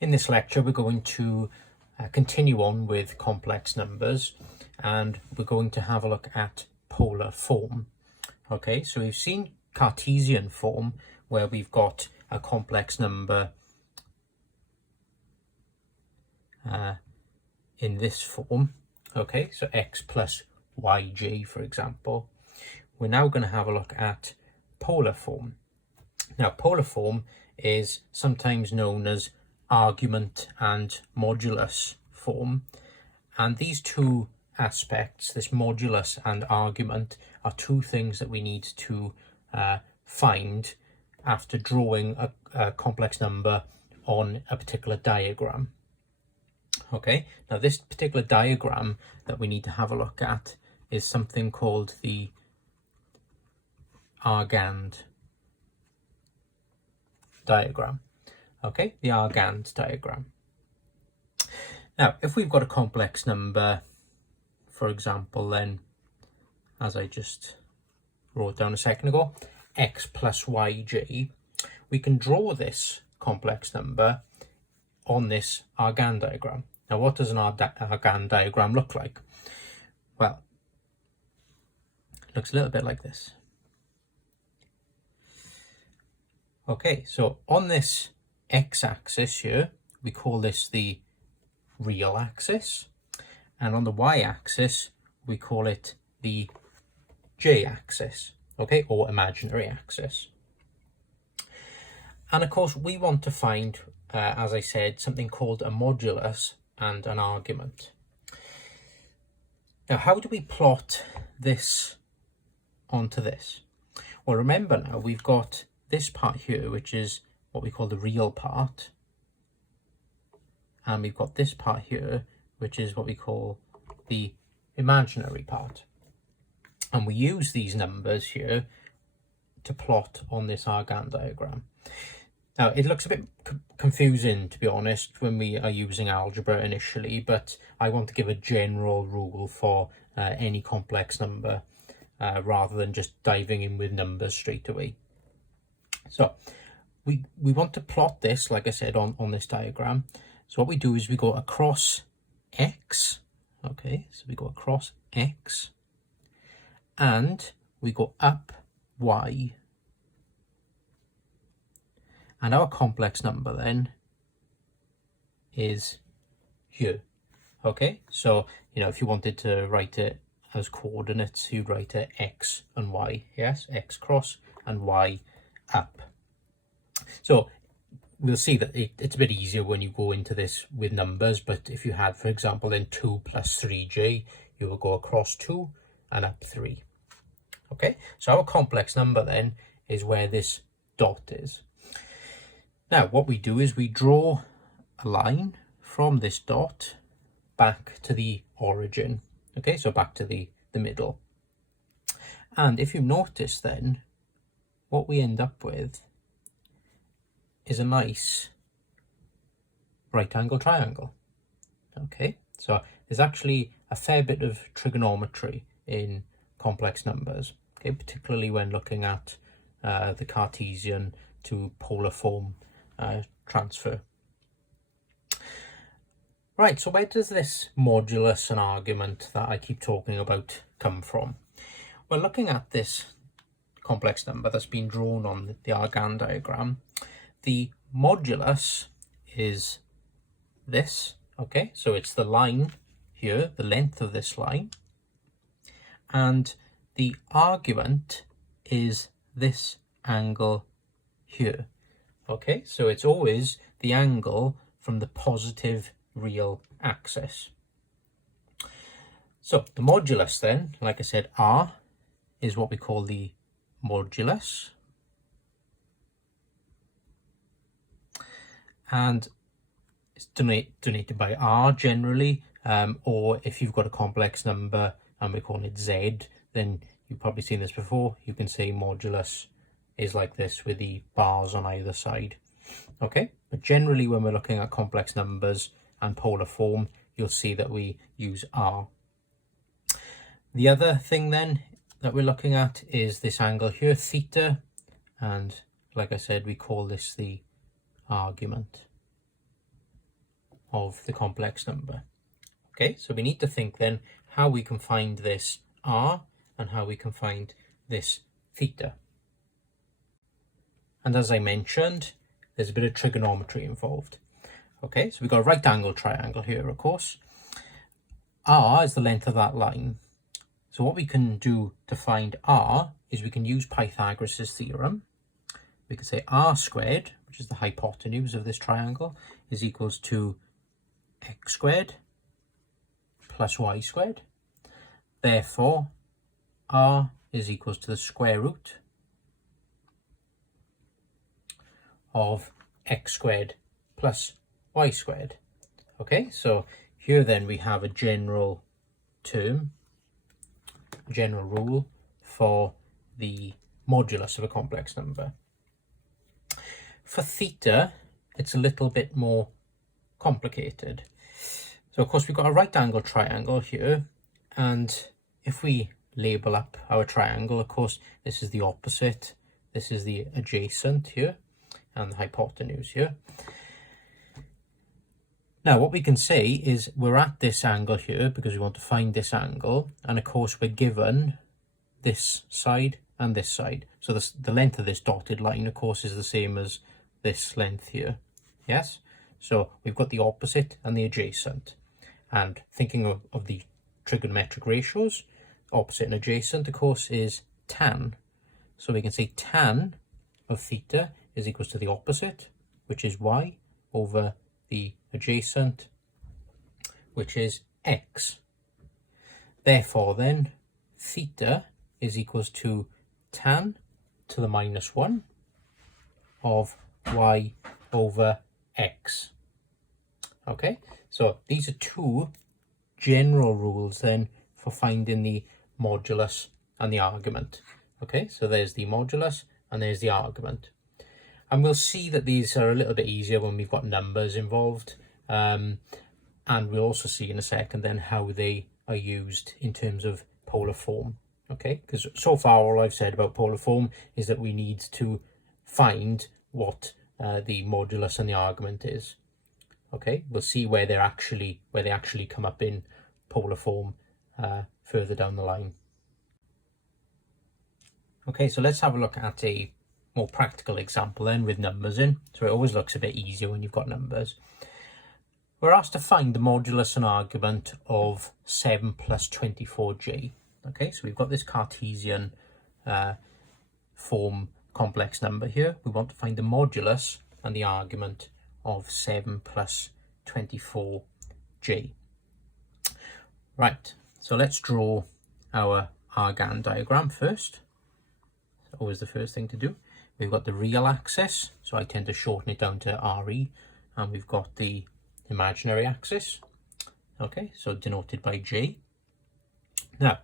In this lecture, we're going to continue on with complex numbers, and we're going to have a look at polar form. Okay, so we've seen Cartesian form, where we've got a complex number in this form. Okay, so x plus yj, for example. We're now going to have a look at polar form. Now, polar form is sometimes known as argument and modulus form, and these two aspects, this modulus and argument, are two things that we need to find after drawing a complex number on a particular diagram. Okay, now this particular diagram that we need to have a look at is something called the Argand diagram. Okay, the Argand diagram. Now, if we've got a complex number, for example, then, as I just wrote down a second ago, x plus yj, we can draw this complex number on this Argand diagram. Now, what does an Argand diagram look like? Well, it looks a little bit like this. Okay, so on this x-axis here, we call this the real axis, and on the y-axis we call it the j-axis, okay, or imaginary axis. And of course we want to find, as I said, something called a modulus and an argument. Now, how do we plot this onto this? Well, remember now, we've got this part here, which is what we call the real part, and we've got this part here, which is what we call the imaginary part. And we use these numbers here to plot on this Argand diagram. Now, it looks a bit confusing, to be honest, when we are using algebra initially, but I want to give a general rule for any complex number rather than just diving in with numbers straight away. So we want to plot this, like I said, on this diagram. So what we do is we go across x, okay, so we go across x, and we go up y. And our complex number then is here, okay? So, you know, if you wanted to write it as coordinates, you'd write it x and y, yes? X cross and y up. So we'll see that it's a bit easier when you go into this with numbers, but if you had, for example, then 2 plus 3j, you will go across 2 and up 3. Okay, so our complex number then is where this dot is. Now, what we do is we draw a line from this dot back to the origin. Okay, so back to the middle. And if you notice then, what we end up with is a nice right angle triangle. Okay, so there's actually a fair bit of trigonometry in complex numbers, okay, particularly when looking at the Cartesian to polar form transfer. Right, so where does this modulus and argument that I keep talking about come from? Well, looking at this complex number that's been drawn on the Argand diagram, the modulus is this, okay, so it's the line here, the length of this line, and the argument is this angle here, okay, so it's always the angle from the positive real axis. So the modulus then, like I said, R is what we call the modulus, and it's denoted by R generally, or if you've got a complex number and we call it Z, then you've probably seen this before. You can say modulus is like this with the bars on either side. Okay, but generally when we're looking at complex numbers and polar form, you'll see that we use R. The other thing then that we're looking at is this angle here, theta, and like I said, we call this the argument. of the complex number. Okay, so we need to think then how we can find this r and how we can find this theta. And as I mentioned, there's a bit of trigonometry involved. Okay, so we've got a right angle triangle here, of course. R is the length of that line. So what we can do to find r is we can use Pythagoras' theorem. We can say r squared, which is the hypotenuse of this triangle, is equals to x squared plus y squared. Therefore, r is equals to the square root of x squared plus y squared. Okay, so here then we have a general term, general rule for the modulus of a complex number. For theta, it's a little bit more complicated. So of course we've got a right angle triangle here, and if we label up our triangle, of course this is the opposite, this is the adjacent here, and the hypotenuse here. Now what we can say is we're at this angle here because we want to find this angle, and of course we're given this side and this side. So the length of this dotted line, of course, is the same as this length here. Yes? So we've got the opposite and the adjacent. And thinking of the trigonometric ratios, opposite and adjacent, of course, is tan. So we can say tan of theta is equals to the opposite, which is y, over the adjacent, which is x. Therefore then, theta is equals to tan to the minus 1 of y over x. Okay, so these are two general rules then for finding the modulus and the argument. Okay, so there's the modulus and there's the argument. And we'll see that these are a little bit easier when we've got numbers involved. And we'll also see in a second then how they are used in terms of polar form. Okay, because so far all I've said about polar form is that we need to find what the modulus and the argument is. Okay, we'll see where they actually come up in polar form further down the line. Okay, so let's have a look at a more practical example then with numbers in. So it always looks a bit easier when you've got numbers. We're asked to find the modulus and argument of 7 plus 24j. Okay, so we've got this Cartesian form complex number here. We want to find the modulus and the argument of 7 plus 24j. Right, so let's draw our Argand diagram first. It's always the first thing to do. We've got the real axis, so I tend to shorten it down to RE, and we've got the imaginary axis, okay, so denoted by J. Now,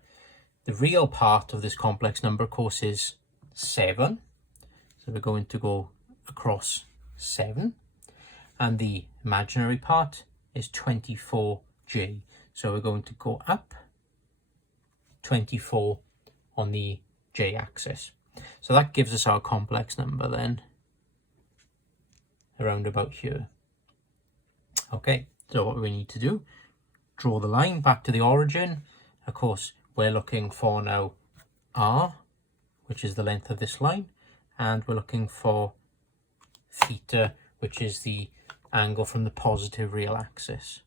the real part of this complex number, of course, is 7, so we're going to go across 7, and the imaginary part is 24j, so we're going to go up 24 on the J axis. So that gives us our complex number then, around about here. Okay, so what we need to do, draw the line back to the origin. Of course, we're looking for now r, which is the length of this line, and we're looking for theta, which is the angle from the positive real axis.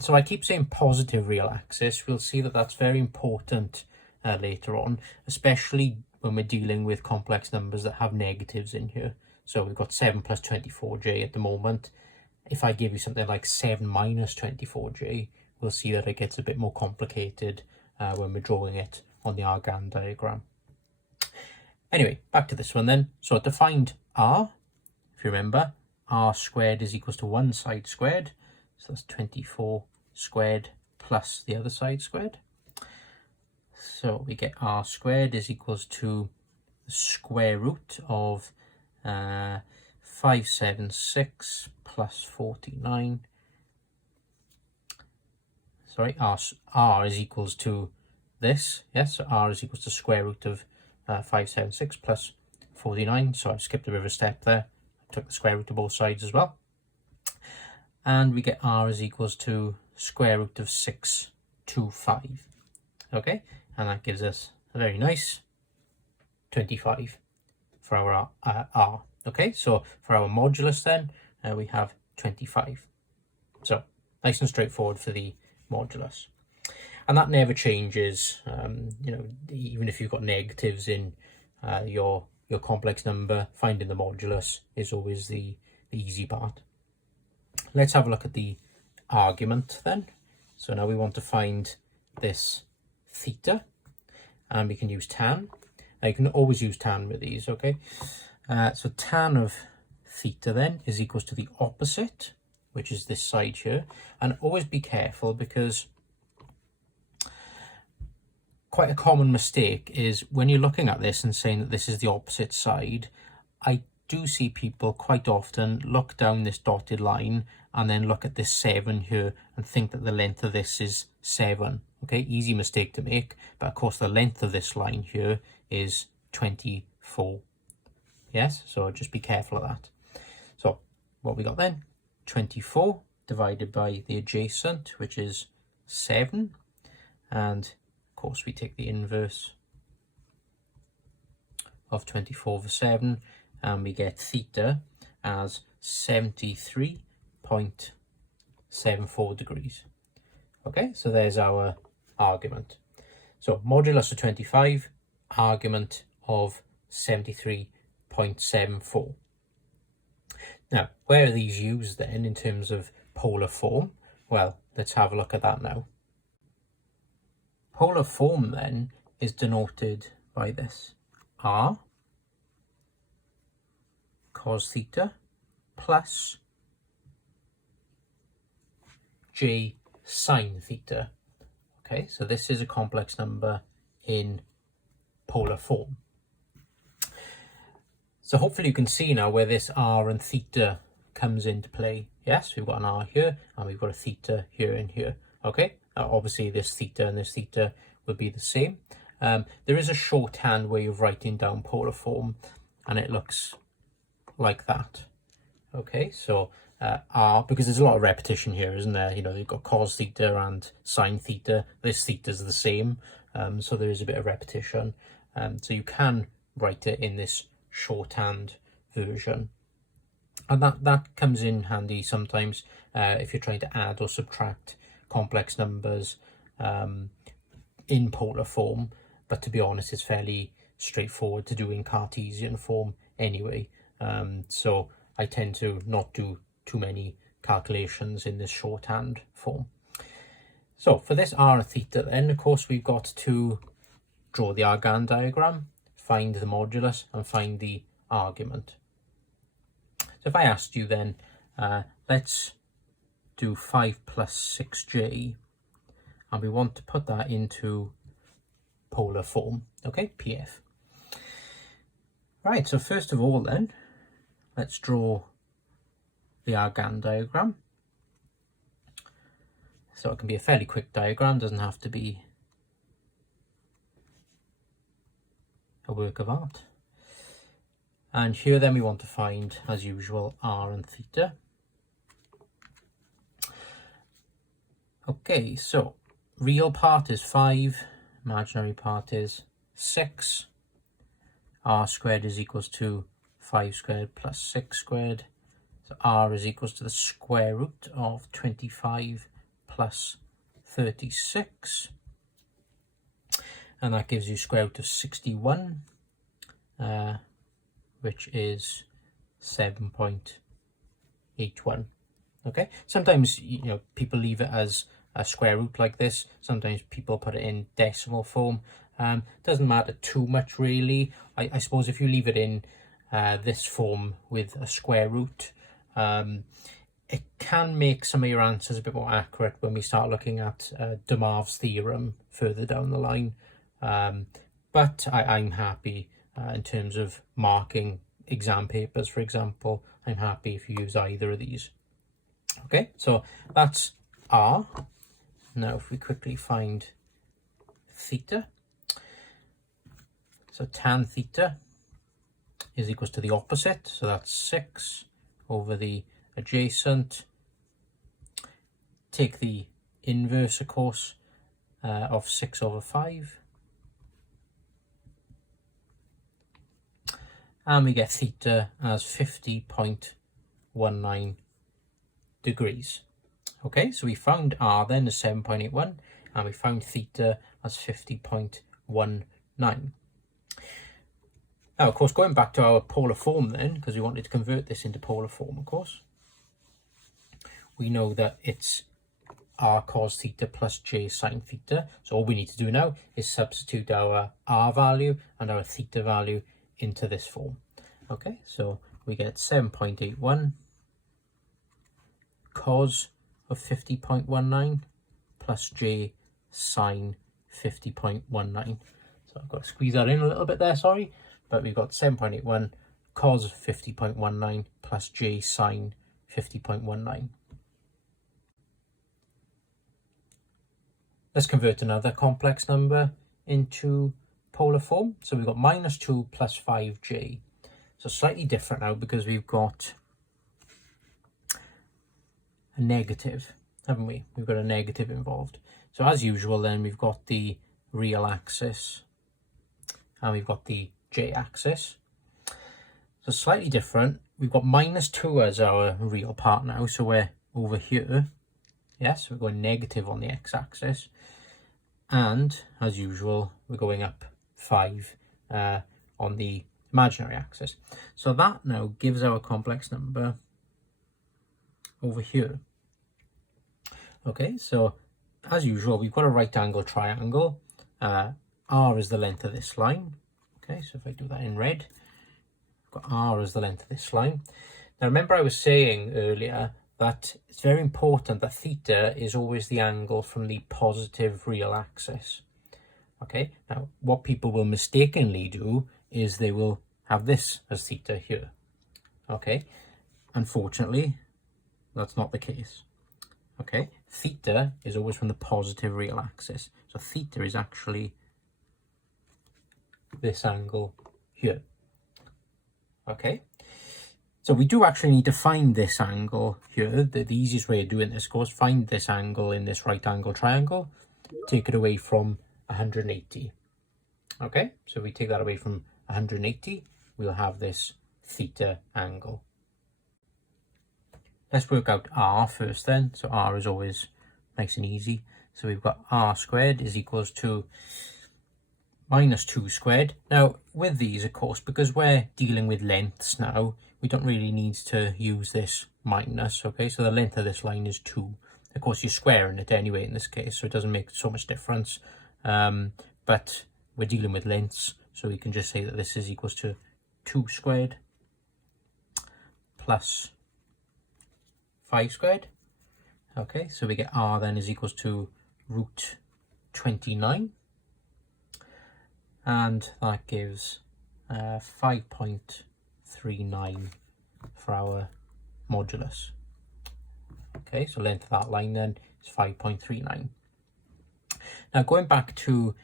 So I keep saying positive real axis. We'll see that that's very important later on, especially when we're dealing with complex numbers that have negatives in here. So we've got 7 plus 24j at the moment. If I give you something like 7 minus 24j, we'll see that it gets a bit more complicated when we're drawing it on the Argan diagram. Anyway, back to this one then. So to find r, if you remember, r squared is equals to one side squared. So that's 24 squared plus the other side squared. So we get r squared is equals to the square root of 576 plus 49. Sorry, r is equals to this. Yes, so r is equals to square root of 576 plus 49. So I skipped a bit of a step there. I took the square root of both sides as well. and we get r is equals to square root of 625. Okay, and that gives us a very nice 25 for our r. Okay, so for our modulus then, we have 25. So nice and straightforward for the modulus. And that never changes, you know, even if you've got negatives in your complex number, finding the modulus is always the easy part. Let's have a look at the argument then. So now we want to find this theta, and we can use tan. Now you can always use tan with these, okay? So tan of theta then is equals to the opposite, which is this side here. And always be careful, because quite a common mistake is when you're looking at this and saying that this is the opposite side, I do see people quite often look down this dotted line and then look at this 7 here and think that the length of this is 7. Okay, easy mistake to make, but of course the length of this line here is 24. Yes, so just be careful of that. So what we got then, 24 divided by the adjacent, which is 7, and of course we take the inverse of 24 over 7, and we get theta as 73.74 degrees. Okay, so there's our argument. So modulus of 25, argument of 73.74. Now, where are these used then in terms of polar form? Well, let's have a look at that now. Polar form then is denoted by this: r cos theta plus j sine theta. Okay, so this is a complex number in polar form. So hopefully you can see now where this r and theta comes into play. Yes, we've got an r here and we've got a theta here and here. Okay, obviously this theta and this theta would be the same. There is a shorthand way of writing down polar form, and it looks like that. Okay, so r, because there's a lot of repetition here, isn't there? You know, you've got cos theta and sine theta. This theta is the same, so there is a bit of repetition. So you can write it in this shorthand version, and that comes in handy sometimes if you're trying to add or subtract complex numbers in polar form. But to be honest, it's fairly straightforward to do in Cartesian form anyway, so I tend to not do too many calculations in this shorthand form. So for this r and theta then, of course, we've got to draw the Argand diagram, find the modulus and find the argument. So if I asked you then, let's do 5 plus 6j, and we want to put that into polar form, okay, PF. Right, so first of all then, let's draw the Argand diagram. So it can be a fairly quick diagram, doesn't have to be a work of art. And here then we want to find, as usual, r and theta. Okay, so real part is 5, imaginary part is 6. R squared is equals to 5 squared plus 6 squared. So r is equals to the square root of 25 plus 36. And that gives you square root of 61, which is 7.81. Okay, sometimes, you know, people leave it as a square root like this. Sometimes people put it in decimal form. Doesn't matter too much really. I suppose if you leave it in this form with a square root, it can make some of your answers a bit more accurate when we start looking at De Moivre's theorem further down the line. But I'm happy in terms of marking exam papers, for example. I'm happy if you use either of these. Okay, so that's r. Now if we quickly find theta, so tan theta is equals to the opposite, so that's 6 over the adjacent take the inverse, of course, of 6/5. And we get theta as 50.19 degrees. Okay, so we found r then as 7.81, and we found theta as 50.19. Now, of course, going back to our polar form then, because we wanted to convert this into polar form, of course, we know that it's r cos theta plus j sine theta. So all we need to do now is substitute our r value and our theta value into this form. Okay, so we get 7.81 cos of 50.19 plus j sine 50.19. So I've got to squeeze that in a little bit there, sorry, but we've got 7.81 cos 50.19 plus j sine 50.19. Let's convert another complex number into polar form. So we've got -2 plus 5j. So slightly different now because we've got a negative, haven't we? We've got a negative involved. So as usual then, we've got the real axis and we've got the j-axis. So slightly different. We've got -2 as our real part now, so we're over here. Yes, we're going negative on the x-axis. And as usual, we're going up 5 on the imaginary axis. So that now gives our complex number over here. Okay, so as usual, we've got a right angle triangle. R is the length of this line. Okay, so if I do that in red, I've got R as the length of this line. Now remember I was saying earlier that it's very important that theta is always the angle from the positive real axis. Okay, now what people will mistakenly do is they will have this as theta here. Okay, unfortunately, that's not the case. Okay, theta is always from the positive real axis. So theta is actually this angle here. Okay, so we do actually need to find this angle here. The easiest way of doing this, of course, find this angle in this right angle triangle, take it away from 180. Okay, so if we take that away from 180, we'll have this theta angle. Let's work out r first then. So r is always nice and easy. So we've got r squared is equals to -2 squared. Now with these, of course, because we're dealing with lengths now, we don't really need to use this minus. Okay, so the length of this line is 2. Of course, you're squaring it anyway in this case, so it doesn't make so much difference. But we're dealing with lengths, so we can just say that this is equals to 2 squared plus 5 squared. Okay, so we get r then is equals to √29, and that gives 5.39 for our modulus. Okay, so length of that line then is 5.39. Now going back to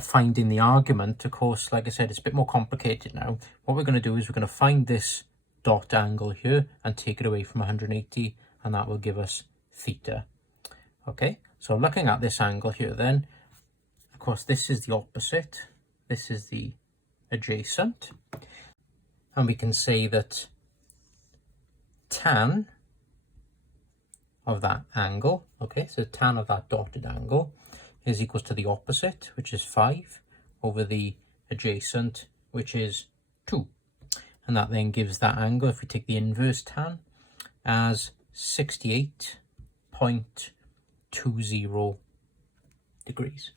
finding the argument, of course, like I said, it's a bit more complicated now. What we're going to do is we're going to find this dot angle here and take it away from 180, and that will give us theta. Okay, so looking at this angle here then, of course, this is the opposite, this is the adjacent, and we can say that tan of that angle, okay, so tan of that dotted angle is equals to the opposite, which is 5, over the adjacent, which is 2. And that then gives that angle, if we take the inverse tan, as 68.20 degrees.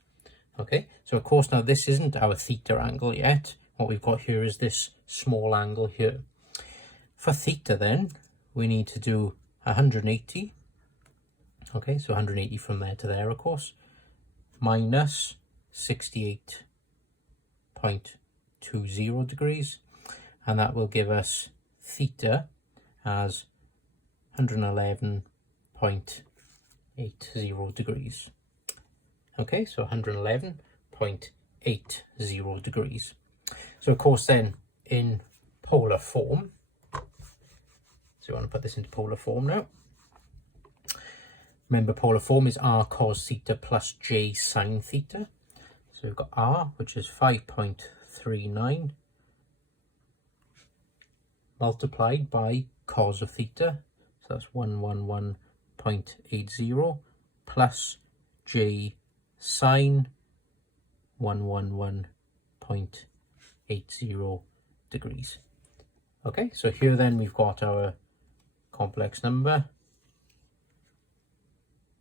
Okay, so of course now this isn't our theta angle yet. What we've got here is this small angle here. For theta then, we need to do 180. Okay, so 180 from there to there, of course, minus 68.20 degrees. And that will give us theta as 111.80 degrees. Okay, so 111.80 degrees. So of course then in polar form, so I want to put this into polar form now. Remember, polar form is r cos theta plus j sine theta. So we've got r, which is 5.39 multiplied by cos of theta. So that's 111.80 plus j sine 111.80 degrees. Okay, so here then we've got our complex number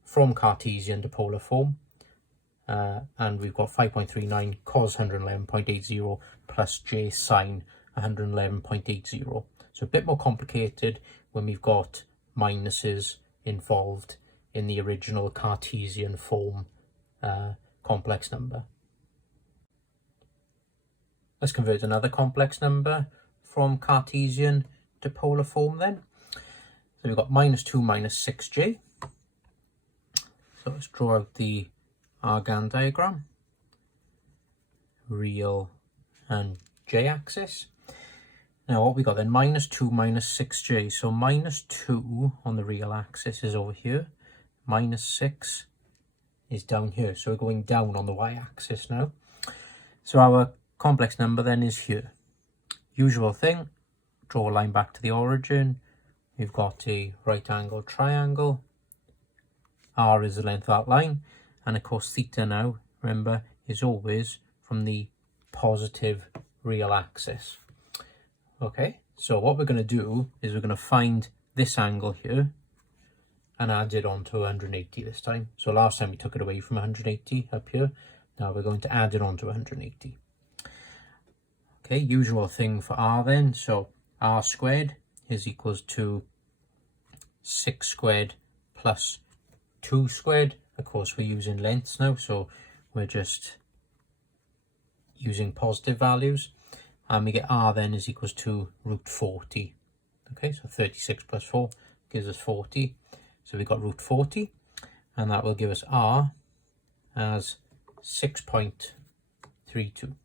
from Cartesian to polar form, and we've got 5.39 cos 111.80 plus j sine 111.80. So a bit more complicated when we've got minuses involved in the original Cartesian form complex number. Let's convert another complex number from Cartesian to polar form then. So we've got -2 minus 6j. So let's draw out the Argand diagram, real and j-axis. Now what we got then, -2 minus 6j. So -2 on the real axis is over here, -6 is down here. So we're going down on the y-axis now. So our complex number then is here. Usual thing, draw a line back to the origin. We've got a right angle triangle. R is the length of that line. And of course theta now, remember, is always from the positive real axis. Okay, so what we're going to do is we're going to find this angle here and add it on to 180 this time. So last time we took it away from 180 up here. Now we're going to add it on to 180. Okay, usual thing for r then. So r squared is equals to 6 squared plus 2 squared. Of course, we're using lengths now, so we're just using positive values. And we get r then is equals to root 40. Okay, so 36 plus 4 gives us 40. So we've got root 40, and that will give us r as 6.32.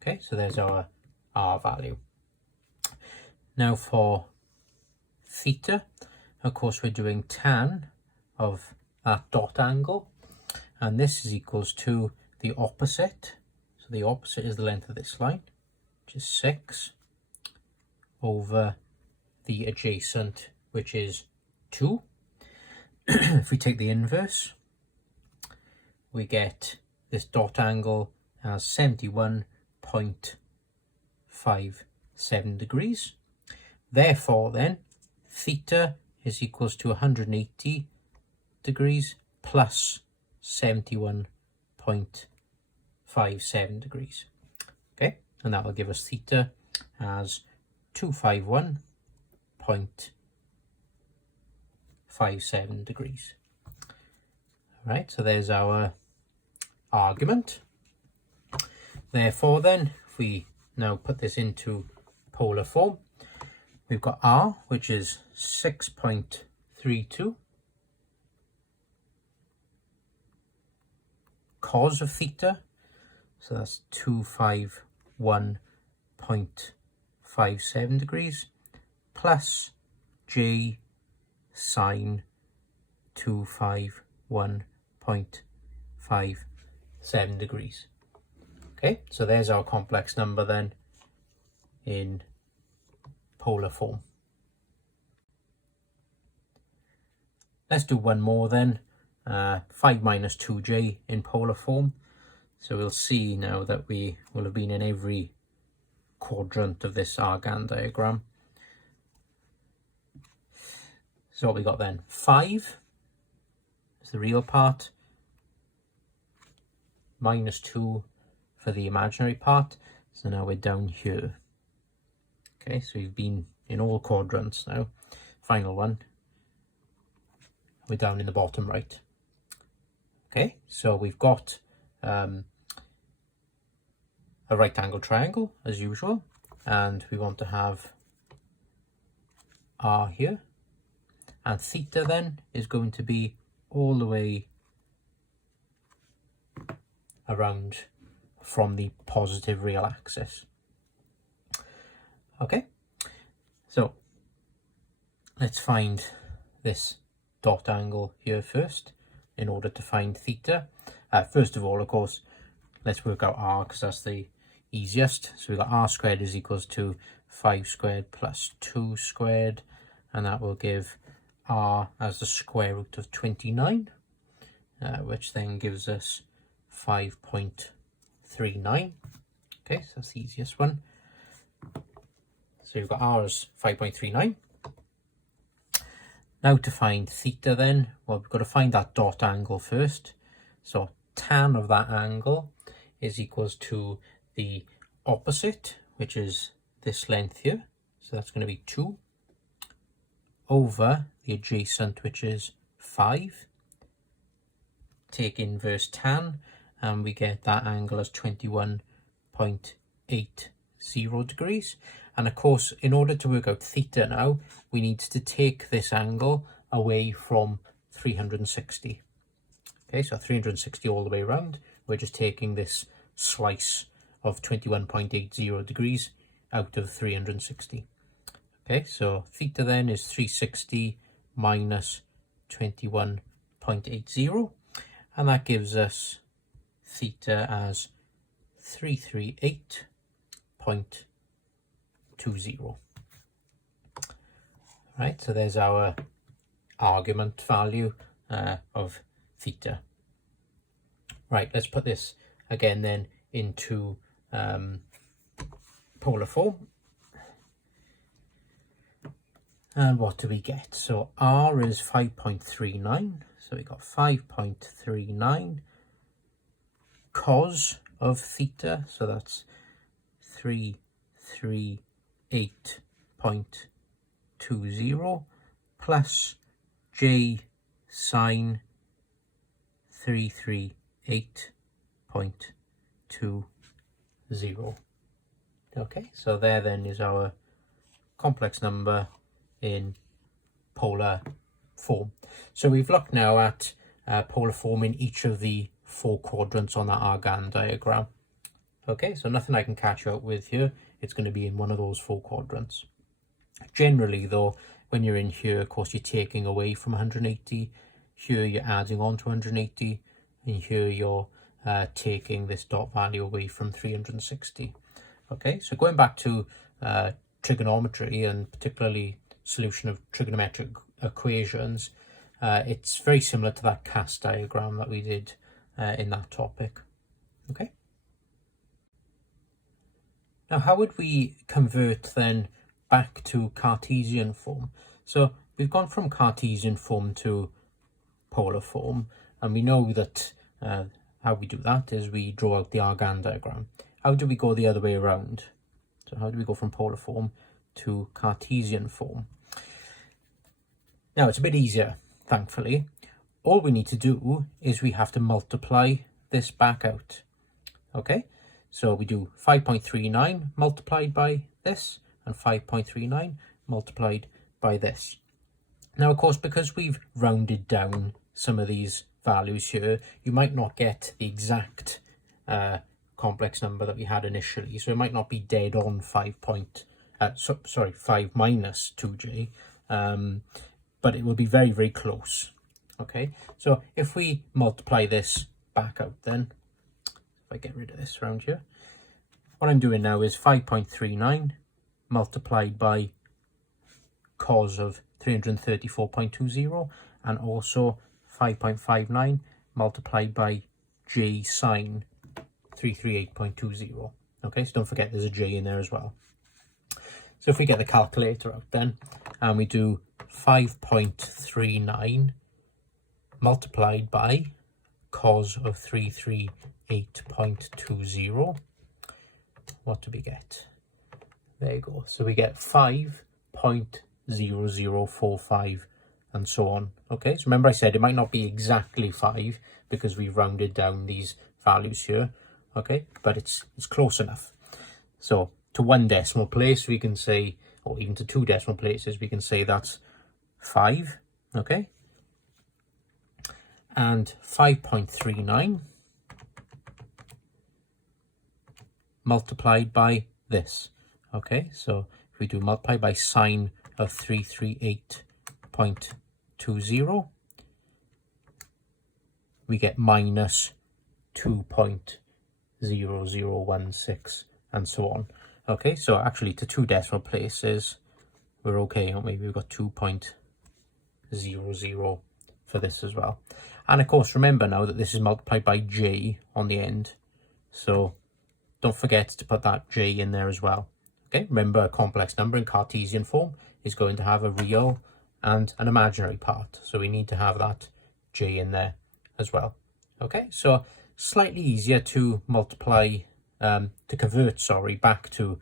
Okay, so there's our r value. Now for theta, of course, we're doing tan of that dot angle, and this is equals to the opposite. So the opposite is the length of this line, which is 6, over the adjacent, which is 2. If we take the inverse, we get this dot angle as 71.57 degrees. Therefore then, theta is equals to 180 degrees plus 71.57 degrees. Okay, and that will give us theta as 251.57 degrees. All right, so there's our argument. Therefore then, if we now put this into polar form, we've got r, which is 6.32 cos of theta, so that's 251.57 degrees, plus j sine 251.57 degrees. Okay, so there's our complex number then in polar form. Let's do one more then, 5 minus 2j in polar form. So we'll see now that we will have been in every quadrant of this Argand diagram. So what we got then, 5 is the real part, minus 2 for the imaginary part. So now we're down here. Okay, so we've been in all quadrants now. Final one, we're down in the bottom right. Okay, so we've got a right angle triangle as usual, and we want to have r here, and theta then is going to be all the way around from the positive real axis. Okay, so let's find this dot angle here first in order to find theta. First of all, of course, let's work out r, because that's the easiest. So we've got r squared is equals to 5 squared plus 2 squared, and that will give r as the square root of 29, which then gives us 5.39. Okay, so that's the easiest one. So you've got r as 5.39. Now to find theta then, well, we've got to find that dot angle first. So tan of that angle is equals to the opposite, which is this length here. So that's going to be 2 over the adjacent, which is 5. Take inverse tan, and we get that angle as 21.80 degrees. And of course, in order to work out theta now, we need to take this angle away from 360. Okay, so 360 all the way around. We're just taking this slice of 21.80 degrees out of 360. Okay, so theta then is 360 minus 21.80, and that gives us theta as 338.20. Right, so there's our argument value of theta. Right, let's put this again then into polar form. And what do we get? So r is 5.39, so we got 5.39 cos of theta, so that's 338.20 plus j sine 338.20. Okay, so there then is our complex number in polar form. So we've looked now at polar form in each of the 4 quadrants on that Argan diagram. Okay, so nothing I can catch up with here. It's going to be in one of those 4 quadrants. Generally though, when you're in here, of course, you're taking away from 180. Here you're adding on to 180. And here you're taking this dot value away from 360. Okay, so going back to trigonometry, and particularly solution of trigonometric equations, it's very similar to that cast diagram that we did in that topic. Okay. Now, how would we convert then back to Cartesian form? So we've gone from Cartesian form to polar form, and we know that how we do that is we draw out the Argand diagram. How do we go the other way around? So how do we go from polar form to Cartesian form? Now it's a bit easier, thankfully. All we need to do is we have to multiply this back out. Okay, so we do 5.39 multiplied by this, and 5.39 multiplied by this. Now, of course, because we've rounded down some of these values here, you might not get the exact complex number that we had initially. So it might not be dead on 5 minus 2j, but it will be very, very close. Okay, so if we multiply this back out then, if I get rid of this around here, what I'm doing now is 5.39 multiplied by cos of 334.20, and also 5.59 multiplied by j sine 338.20. Okay, so don't forget there's a j in there as well. So if we get the calculator out then, and we do 5.39 multiplied by cos of 338.20, what do we get? There you go. So we get 5.0045 and so on. Okay, so remember I said it might not be exactly 5 because we've rounded down these values here. Okay, but it's close enough. So to 1 decimal place we can say, or even to 2 decimal places, we can say that's 5. Okay, and 5.39 multiplied by this. Okay, so if we do multiply by sine of 338.20, to 0, we get minus 2.0016 and so on. Okay, so actually to 2 decimal places, we're okay, aren't we? We've got 2.00 for this as well. And of course, remember now that this is multiplied by j on the end. So don't forget to put that j in there as well. Okay, remember a complex number in Cartesian form is going to have a real and an imaginary part. So we need to have that j in there as well. Okay, so slightly easier to multiply, to convert, sorry, back to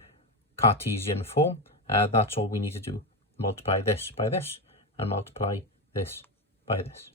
Cartesian form. That's all we need to do. Multiply this by this and multiply this by this.